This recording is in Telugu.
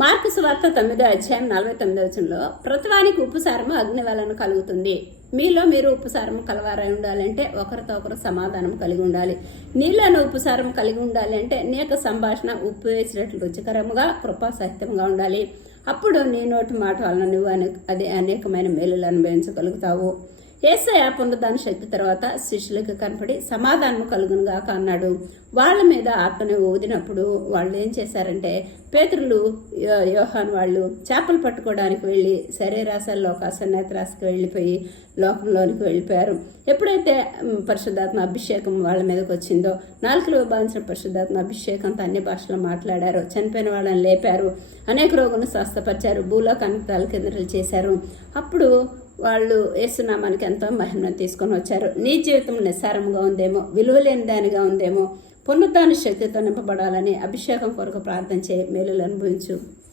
మార్కు సువార్త తొమ్మిదో అధ్యాయం నలభై తొమ్మిదో వచనంలో ప్రతివానికి ఉపసారము అగ్ని వలన కలుగుతుంది. మీలో మీరు ఉపసారం కలవారై ఉండాలంటే ఒకరితో ఒకరు సమాధానం కలిగి ఉండాలి. నీళ్ళను ఉపసారం కలిగి ఉండాలి అంటే నీ యొక్క సంభాషణ ఉప్పు వేసినట్లు రుచికరముగా కృపాసహితంగా ఉండాలి. అప్పుడు నీ నోటి మాట వలన నువ్వు అనే అదే అనేకమైన మేలులు అనుభవించగలుగుతావు. ఏసయ పొందదాని శక్తి తర్వాత శిష్యులకు కనపడి సమాధానం కలుగును గాక అన్నాడు. వాళ్ళ మీద ఆత్మని ఊదినప్పుడు వాళ్ళు ఏం చేశారంటే పేతురులు యో- యోహాన్ వాళ్ళు చేపలు పట్టుకోవడానికి వెళ్ళి శరీరాశల్లో నేత్రాశకి వెళ్ళిపోయి లోకంలోనికి వెళ్ళిపోయారు. ఎప్పుడైతే పరిశుద్ధాత్మ అభిషేకం వాళ్ళ మీదకి వచ్చిందో నాలుగులో భావించిన పరిశుద్ధాత్మ అభిషేకంతో అన్ని భాషలో మాట్లాడారు. చనిపోయిన వాళ్ళని లేపారు. అనేక రోగులను స్వస్థపరిచారు. భూలోకానికి కేంద్రాలు చేశారు. అప్పుడు వాళ్ళు వేస్తున్నామానికి ఎంతో మహిమను తీసుకొని వచ్చారు. నీ జీవితం నిస్సారంగా ఉందేమో విలువలేని దానిగా ఉందేమో పునరుద్ధాన శక్తితో నింపబడాలని అభిషేకం కొరకు ప్రార్థన చేయ. మేలులు అనుభవించు.